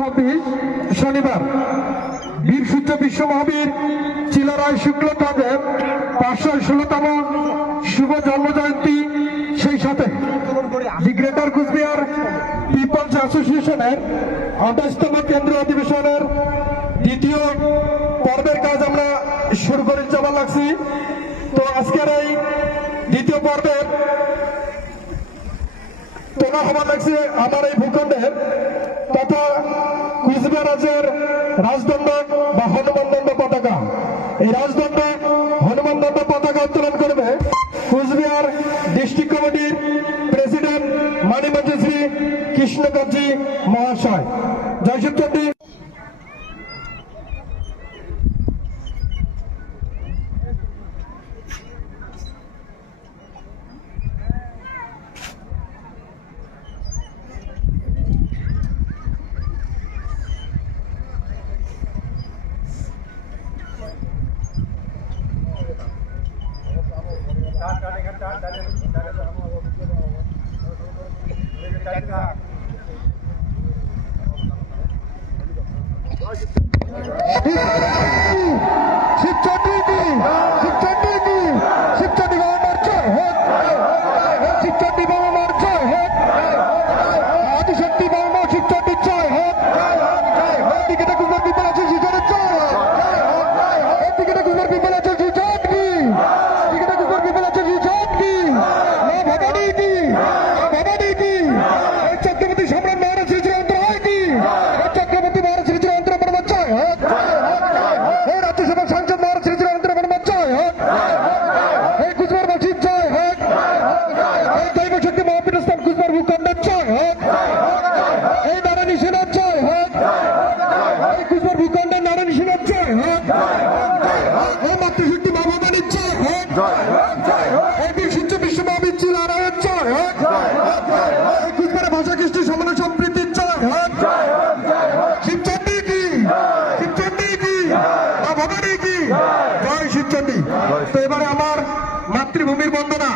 2026 শনিবার বীর সূর্য বিশ্ব মহাবীর চিলারায় শুক্লচাঁদের 516তম শুভ জন্মজয়ন্তী, সেই সাথে দি গ্রেটার কুচবিহার পিপলস অ্যাসোসিয়েশনের 28তম কেন্দ্রীয় অধিবেশনের দ্বিতীয় পর্বের কাজ আমরা শুরু করে যাবার লাগছি। তো আজকের এই দ্বিতীয় পর্বের তোলা হবার লাগছে আমার এই ভূখণ্ডের তথা কুচবিহার রাজ্যের রাজদণ্ড বা হনুমানদণ্ড পতাকা। এই রাজদণ্ড হনুমানদণ্ড পতাকা উত্তোলন করবে কুচবিহার ডিস্ট্রিক্ট কমিটির প্রেসিডেন্ট মানিমঞ্জু শ্রী কৃষ্ণকান্তজি মহাশয়। জয় শিবচণ্ডী। তো এবারে আমার মাতৃভূমির বন্দনা